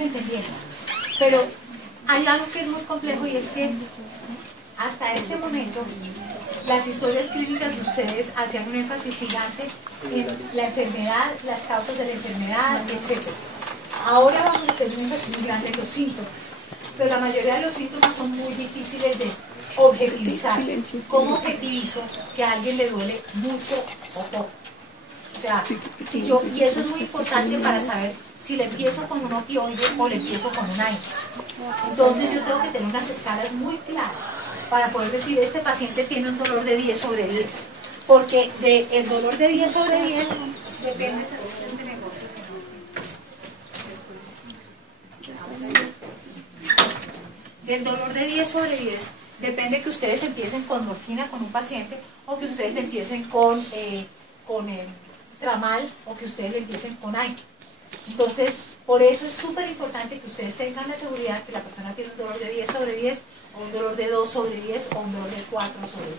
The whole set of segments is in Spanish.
vamos entendiendo. Pero hay algo que es muy complejo y es que hasta este momento las historias clínicas de ustedes hacían un énfasis gigante en la enfermedad, las causas de la enfermedad, etc. Ahora vamos a hacer un énfasis muy grande en los síntomas, pero la mayoría de los síntomas son muy difíciles de objetivizar. ¿Cómo objetivizo que a alguien le duele mucho o poco? O sea, y eso es muy importante para saber si le empiezo con un opioide o le empiezo con un AINE. Entonces yo tengo que tener unas escalas muy claras para poder decir, este paciente tiene un dolor de 10 sobre 10. Porque el dolor de 10 sobre 10 depende de este negocio. Del dolor de 10 sobre 10 depende que ustedes empiecen con morfina con un paciente o que ustedes empiecen con el tramal o que ustedes le empiecen con AINE. Entonces, por eso es súper importante que ustedes tengan la seguridad que la persona tiene un dolor de 10 sobre 10 o un dolor de 2 sobre 10 o un dolor de 4 sobre 10.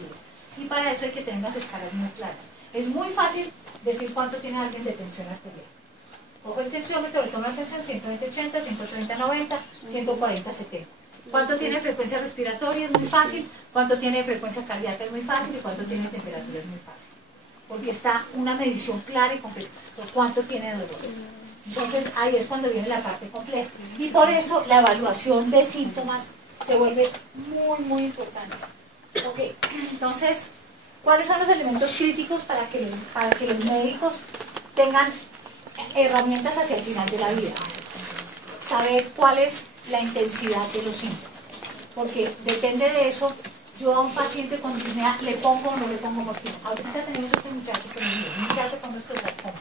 Y para eso hay que tener las escalas muy claras. Es muy fácil decir cuánto tiene alguien de tensión arterial. Cojo el tensiómetro, le tomo la tensión 120-80, 130-90, 140-70. ¿Cuánto tiene frecuencia respiratoria? Es muy fácil. ¿Cuánto tiene frecuencia cardíaca? Es muy fácil. ¿Y cuánto tiene temperatura? Es muy fácil. Porque está una medición clara y completa. ¿Cuánto tiene dolor? Entonces ahí es cuando viene la parte compleja. Y por eso la evaluación de síntomas se vuelve muy, muy importante. Ok, entonces, ¿cuáles son los elementos críticos para que los médicos tengan herramientas hacia el final de la vida? Saber cuál es la intensidad de los síntomas. Porque depende de eso, yo a un paciente con disnea le pongo o no le pongo morfina. Ahorita tenemos este muchacho que me dice, ya se pone esclerosarcoma.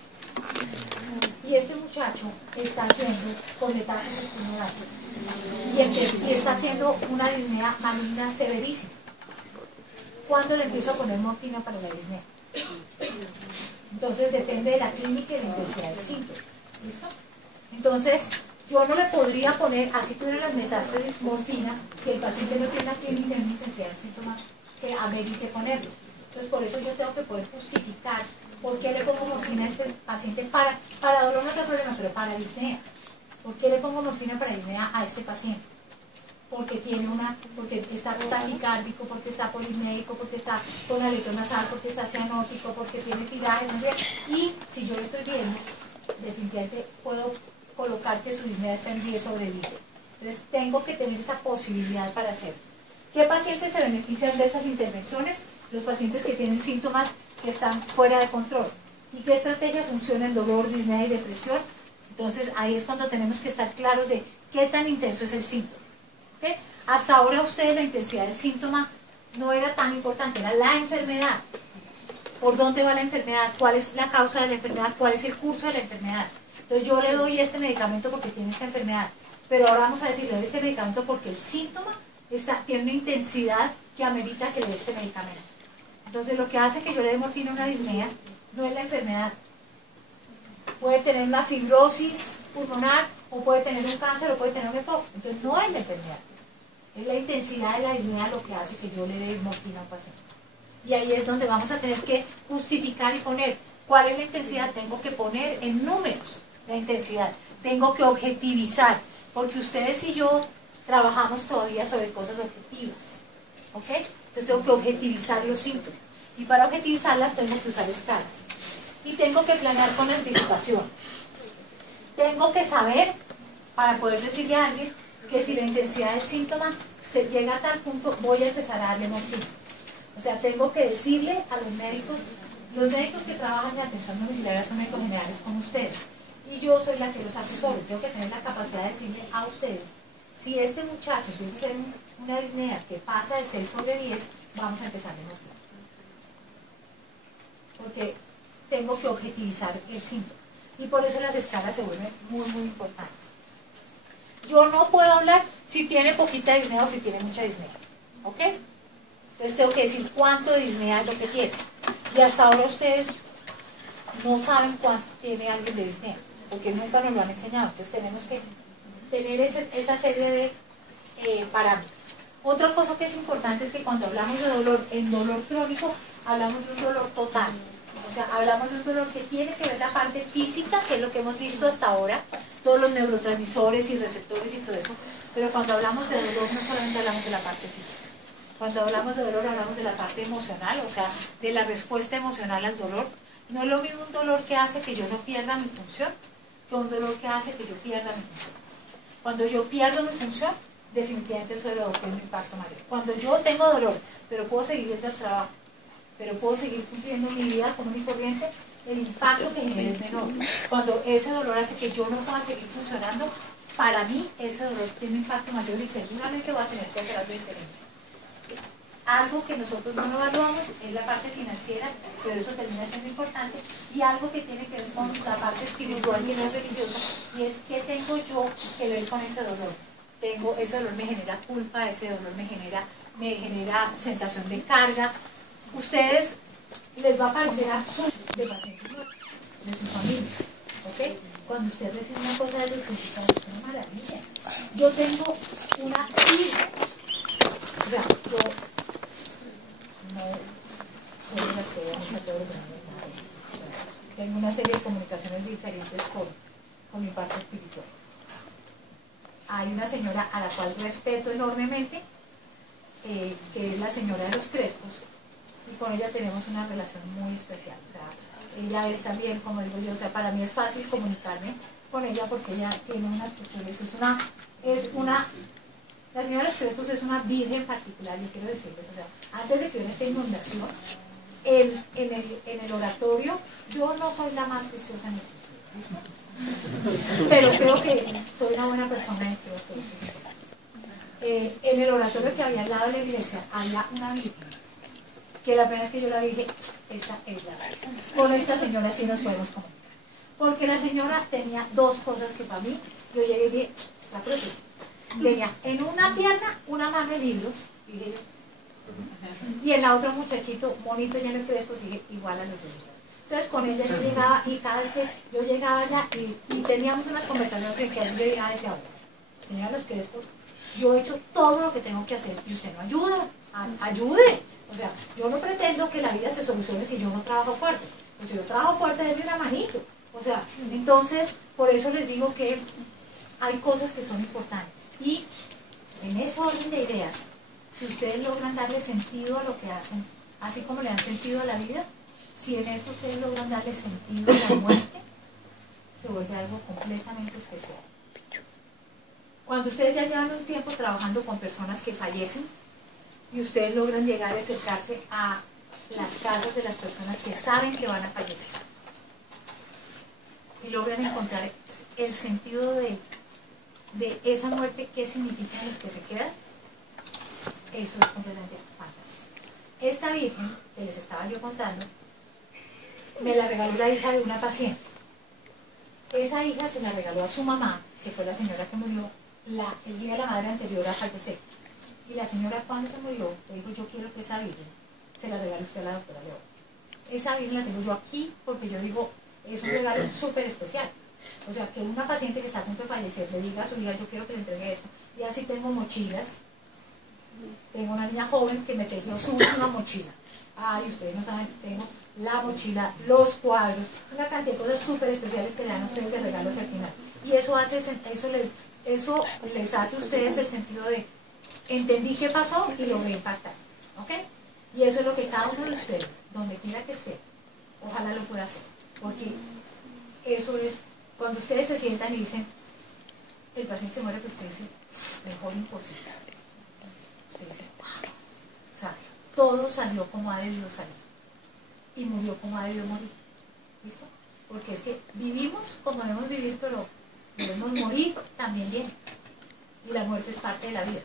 Y este muchacho está haciendo con metástasis pulmonares y está haciendo una disnea maligna severísima. ¿Cuándo le empiezo a poner morfina para la disnea? Entonces depende de la clínica y de la intensidad del síntoma. ¿Listo? Entonces yo no le podría poner, así tuviera las metástasis, morfina, si el paciente no tiene la clínica y una intensidad del síntoma que amerite ponerlo. Entonces por eso yo tengo que poder justificar por qué le pongo morfina a este paciente para dolor no tengo problema, pero para disnea. ¿Por qué le pongo morfina para disnea a este paciente? Porque está taquicárdico, porque está polismédico, porque está con alito nasal, porque está cianótico, porque tiene tirajes, no sé. Y si yo lo estoy viendo, definitivamente puedo colocar que su disnea está en 10 sobre 10. Entonces tengo que tener esa posibilidad para hacerlo. ¿Qué pacientes se benefician de esas intervenciones? Los pacientes que tienen síntomas que están fuera de control. ¿Y qué estrategia funciona en dolor, disnea y depresión? Entonces ahí es cuando tenemos que estar claros de qué tan intenso es el síntoma. ¿Okay? Hasta ahora ustedes la intensidad del síntoma no era tan importante, era la enfermedad. ¿Por dónde va la enfermedad? ¿Cuál es la causa de la enfermedad? ¿Cuál es el curso de la enfermedad? Entonces yo le doy este medicamento porque tiene esta enfermedad, pero ahora vamos a decir, le doy este medicamento porque el síntoma tiene una intensidad que amerita que le dé este medicamento. Entonces lo que hace que yo le dé morfina a una disnea no es la enfermedad. Puede tener una fibrosis pulmonar, o puede tener un cáncer, o puede tener un EPOC. Entonces no es la enfermedad. Es la intensidad de la disnea lo que hace que yo le dé morfina a un paciente. Y ahí es donde vamos a tener que justificar y poner cuál es la intensidad. Tengo que poner en números la intensidad. Tengo que objetivizar, porque ustedes y yo trabajamos todavía sobre cosas objetivas. ¿Ok? Entonces tengo que objetivizar los síntomas. Y para objetivizarlas tengo que usar escalas. Y tengo que planear con anticipación. Tengo que saber, para poder decirle a alguien, que si la intensidad del síntoma se llega a tal punto, voy a empezar a darle morfina. O sea, tengo que decirle a los médicos que trabajan en atención domiciliaria son médicos generales como ustedes. Y yo soy la que los asesoro. Tengo que tener la capacidad de decirle a ustedes, si este muchacho empieza a hacer una disnea que pasa de 6 sobre 10, vamos a empezar de morfina. Porque tengo que objetivizar el síntoma. Y por eso las escalas se vuelven muy, muy importantes. Yo no puedo hablar si tiene poquita disnea o si tiene mucha disnea. ¿Ok? Entonces tengo que decir cuánto de disnea es lo que tiene. Y hasta ahora ustedes no saben cuánto tiene alguien de disnea, porque nunca nos lo han enseñado. Entonces tenemos que tener esa serie de parámetros. Otra cosa que es importante es que cuando hablamos de dolor, en dolor crónico, hablamos de un dolor total. O sea, hablamos de un dolor que tiene que ver la parte física, que es lo que hemos visto hasta ahora, todos los neurotransmisores y receptores y todo eso, pero cuando hablamos de dolor no solamente hablamos de la parte física. Cuando hablamos de dolor hablamos de la parte emocional, o sea, de la respuesta emocional al dolor. No es lo mismo un dolor que hace que yo no pierda mi función, que un dolor que hace que yo pierda mi función. Cuando yo pierdo mi función, definitivamente eso dolor tiene un impacto mayor. Cuando yo tengo dolor, pero puedo seguir yendo al trabajo, pero puedo seguir cumpliendo mi vida común y corriente, el impacto que genera es menor. Cuando ese dolor hace que yo no pueda seguir funcionando, para mí ese dolor tiene un impacto mayor y seguramente voy a tener que hacer algo diferente. Algo que nosotros no evaluamos es la parte financiera, pero eso termina siendo importante, y algo que tiene que ver con la parte espiritual y no religiosa, y es qué tengo yo que ver con ese dolor. Ese dolor me genera culpa, ese dolor me genera sensación de carga. Ustedes les va a parecer absurdo de pacientes de sus familias, ¿ok? Cuando usted recibe una cosa de esos, es una maravilla. Yo tengo una hija, o sea, yo no soy de las que voy a misa todos los días, tengo una serie de comunicaciones diferentes con mi parte espiritual. Hay una señora a la cual respeto enormemente, que es la señora de los Crespos, y con ella tenemos una relación muy especial. O sea, ella es también, como digo yo, o sea, para mí es fácil comunicarme con ella porque ella tiene unas posturas, la señora de los Crespos es una virgen particular, yo quiero decirles, o sea, antes de que hubiera esta inundación, en el oratorio, yo no soy la más juiciosa en el sitio, pero creo que soy una buena persona en en el oratorio que había al lado de la iglesia, había una virgen, que la primera vez que yo la dije, esa es la virgen. Con esta señora sí nos podemos comunicar. Porque la señora tenía dos cosas que para mí, yo llegué y dije, la protegí. Tenía en una pierna una mano de libros, dije yo, y en la otra un muchachito bonito lleno de crespos, y dije, igual a los libros. Entonces con ella yo llegaba, y cada vez que yo llegaba allá, y teníamos unas conversaciones en que así yo decía, señora los Crespos, yo he hecho todo lo que tengo que hacer, y usted no ayuda, ayude. O sea, yo no pretendo que la vida se solucione si yo no trabajo fuerte. Pues si yo trabajo fuerte, denme una manito. O sea, entonces, por eso les digo que hay cosas que son importantes. Y en ese orden de ideas, si ustedes logran darle sentido a lo que hacen, así como le dan sentido a la vida, si en esto ustedes logran darle sentido a la muerte, se vuelve algo completamente especial. Cuando ustedes ya llevan un tiempo trabajando con personas que fallecen, y ustedes logran llegar a acercarse a las casas de las personas que saben que van a fallecer, y logran encontrar el sentido de esa muerte, qué significa en los que se quedan, eso es completamente fantástico. Esta virgen que les estaba yo contando, me la regaló la hija de una paciente. Esa hija se la regaló a su mamá, que fue la señora que murió el día de la madre anterior a fallecer. Y la señora, cuando se murió, le dijo, yo quiero que esa virgen se la regale usted a la doctora León. Esa virgen la tengo yo aquí porque yo digo, es un regalo súper especial. O sea, que una paciente que está a punto de fallecer le diga a su hija, yo quiero que le entregue eso. Y así tengo mochilas. Tengo una niña joven que me tejió su última mochila. Ay, ustedes no saben, tengo la mochila, los cuadros, una cantidad de cosas súper especiales que le dan a ustedes de regalos al final. Y eso les hace a ustedes el sentido de entendí qué pasó y logré impactar. ¿Ok? Y eso es lo que cada uno de ustedes, donde quiera que esté, ojalá lo pueda hacer. Porque eso es, cuando ustedes se sientan y dicen, el paciente se muere, que usted dice, mejor imposible. Usted dice, wow. O sea, todo salió como ha debido salir. Y murió como ha debido morir. ¿Listo? Porque es que vivimos como debemos vivir, pero debemos morir también bien. Y la muerte es parte de la vida.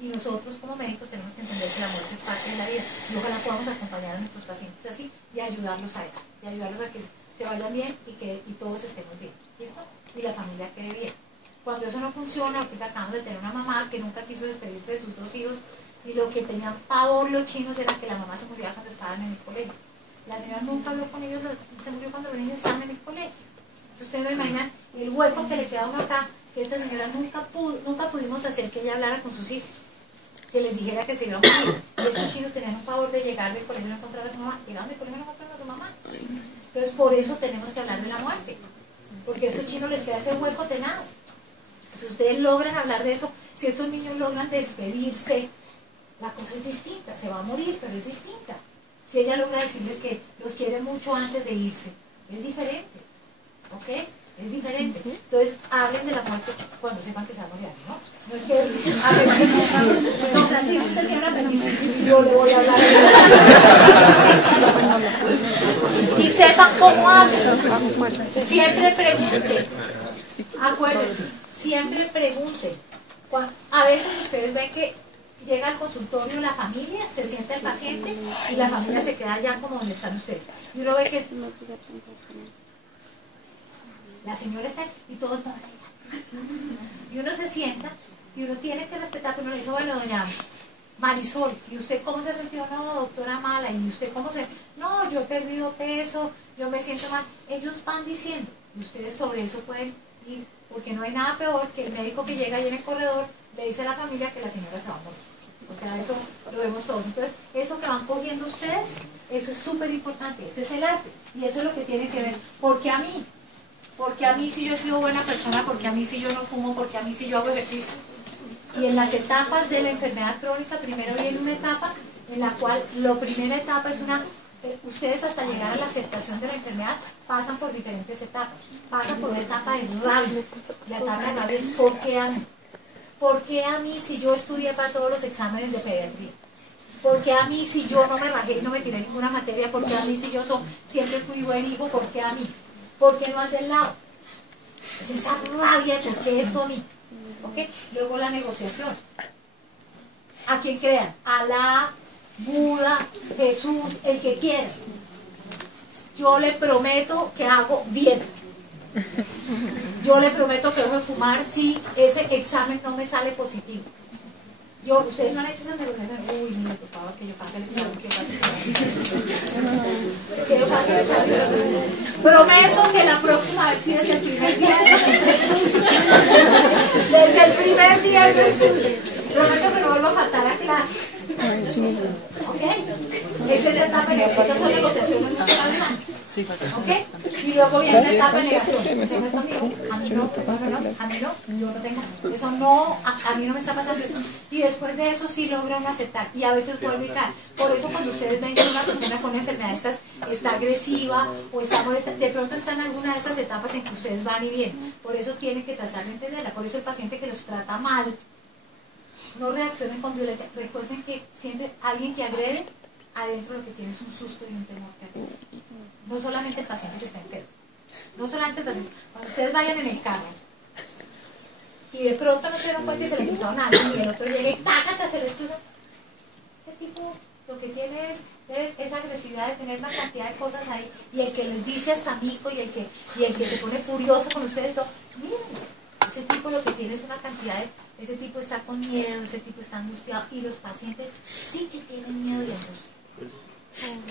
Y nosotros como médicos tenemos que entender que la muerte es parte de la vida. Y ojalá podamos acompañar a nuestros pacientes así y ayudarlos a eso. Y ayudarlos a que se vayan bien y todos estemos bien. ¿Listo? Y la familia quede bien. Cuando eso no funciona, ahorita acabamos de tener una mamá que nunca quiso despedirse de sus dos hijos, y lo que tenían pavor los chinos era que la mamá se muriera cuando estaban en el colegio. La señora nunca habló con ellos, se murió cuando los niños estaban en el colegio. Entonces ustedes me imaginan el hueco que le queda a uno acá, que esta señora nunca pudimos hacer que ella hablara con sus hijos. que les dijera que se iba a morir. Y estos chinos tenían un favor de llegar del colegio y no encontrar a su mamá. Llegaban del colegio y no encontraron a su mamá. Entonces, por eso tenemos que hablar de la muerte. Porque a estos chinos les queda ese hueco tenaz. Si ustedes logran hablar de eso, si estos niños logran despedirse, la cosa es distinta. Se va a morir, pero es distinta. Si ella logra decirles que los quiere mucho antes de irse, es diferente. ¿Ok? Es diferente. Entonces, hablen de la muerte cuando sepan que se va a morir, ¿no? No es que a ver si no, Francisco, usted tiene una apendicitis, yo le voy a hablar de... Y sepan cómo hablan. Siempre pregunten. Acuérdense, siempre pregunten. A veces ustedes ven que llega al consultorio la familia, se sienta el paciente y la familia se queda allá como donde están ustedes. Y uno ve que la señora está y todo está ahí. Y uno se sienta y uno tiene que respetar, pero uno le dice, bueno, doña Marisol, ¿y usted cómo se ha sentido? No, doctora Mala, ¿y usted cómo se...? No, yo he perdido peso, yo me siento mal. Ellos van diciendo, y ustedes sobre eso pueden ir, porque no hay nada peor que el médico que llega ahí en el corredor le dice a la familia que la señora se va a morir. O sea, eso lo vemos todos. Entonces, eso que van cogiendo ustedes, eso es súper importante, ese es el arte. Y eso es lo que tiene que ver, porque a mí si yo he sido buena persona, porque a mí si yo no fumo, porque a mí si yo hago ejercicio. Y en las etapas de la enfermedad crónica, primero viene una etapa en la cual la primera etapa es ustedes hasta llegar a la aceptación de la enfermedad pasan por diferentes etapas. Pasan por una etapa de rabia. La etapa de rabia es ¿por qué a mí? ¿Por qué a mí si yo estudié para todos los exámenes de pediatría? ¿Por qué a mí si yo no me rajé y no me tiré ninguna materia? ¿Por qué a mí si yo siempre fui buen hijo? ¿Por qué a mí? ¿Por qué no al del lado? Es esa rabia, ¿por qué esto a mí? ¿Okay? Luego la negociación. ¿A quién crean? Alá, Buda, Jesús, el que quieran. Yo le prometo que hago dieta. Yo le prometo que dejo de fumar si ese examen no me sale positivo. Ustedes no han hecho esa negociación. Uy, mira, por favor, que yo pase el examen, que yo pase el examen. Prometo que la próxima vez, sí, desde el primer día desde el primer día yo estudio. Prometo que no vuelvo a faltar a clase. ¿Ok? Esa es la etapa de esas son negociaciones muy grandes. ¿Ok? Y luego viene la etapa de negación. ¿Usted no es conmigo? A mí no, a mí no, yo no tengo. Eso no, a mí no me está pasando eso. Y después de eso sí logran aceptar. Y a veces vuelve a caer. Por eso cuando ustedes ven que una persona con una enfermedad está agresiva o está molesta, de pronto está en alguna de esas etapas en que ustedes van y vienen. Por eso tienen que tratar de entenderla. Por eso el paciente que los trata mal, no reaccionen con violencia. Recuerden que siempre alguien que agrede, adentro lo que tiene es un susto y un temor que agrede. No solamente el paciente que está enfermo. No solamente el paciente. Cuando ustedes vayan en el carro y de pronto no se dieron cuenta y se le cruzó a nadie y el otro llega y tácate, se les cruzó. Este tipo lo que tiene es esa agresividad de tener una cantidad de cosas ahí y el que les dice hasta mico y el que se pone furioso con ustedes, miren, ese tipo lo que tiene es una cantidad de, ese tipo está con miedo, ese tipo está angustiado y los pacientes sí que tienen miedo y angustia.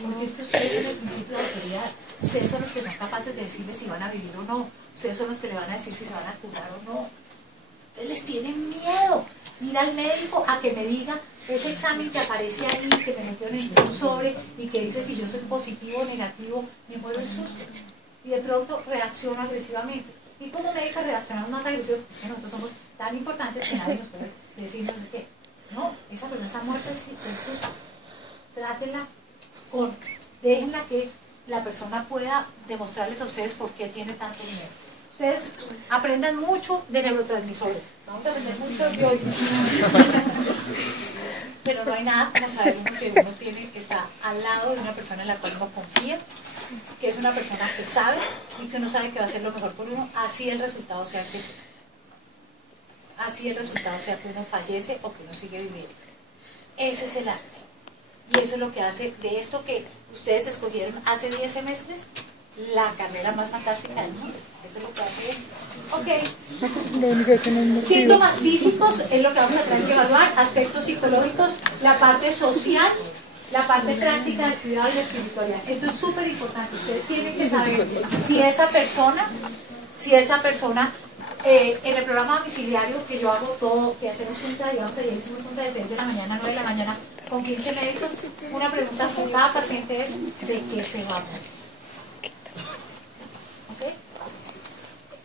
Porque es que ustedes son el principio de autoridad, ustedes son los que son capaces de decirles si van a vivir o no, ustedes son los que le van a decir si se van a curar o no. Ustedes les tienen miedo. Mira al médico a que me diga ese examen que aparece ahí, que me metió en un sobre y que dice si yo soy positivo o negativo, me muero el susto. Y de pronto reacciono agresivamente. Y como médica reaccionamos más agresivos, es que nosotros somos tan importantes que nadie nos puede decir no sé qué. No, esa persona está muerta del susto. Trátenla déjenla que la persona pueda demostrarles a ustedes por qué tiene tanto miedo. Ustedes aprendan mucho de neurotransmisores. Vamos a aprender mucho de hoy. Pero no hay nada como saber que uno tiene que estar al lado de una persona en la cual uno confía, que es una persona que sabe y que uno sabe que va a hacer lo mejor por uno, así el resultado sea que sí. Así el resultado sea que uno fallece o que uno sigue viviendo. Ese es el arte. Y eso es lo que hace de esto que ustedes escogieron hace 10 semestres, la carrera más fantástica del mundo. Eso es lo que hace esto. Ok. Síntomas físicos es lo que vamos a tener que evaluar, aspectos psicológicos, la parte social, la parte práctica del cuidado y la espiritualidad. Esto es súper importante. Ustedes tienen que saber si esa persona En el programa domiciliario que yo hago todo, que hacemos junta, digamos, ayer hicimos junta de 6 de la mañana a 9 de la mañana con 15 médicos, una pregunta por cada paciente es ¿de qué se va a morir? ¿Ok?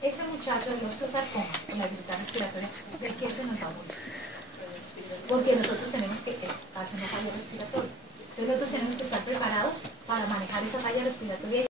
Este muchacho de osteosarcoma, con la dificultad respiratoria, ¿de qué se nos va a morir? Porque nosotros tenemos que hacer una falla respiratoria. Entonces nosotros tenemos que estar preparados para manejar esa falla respiratoria.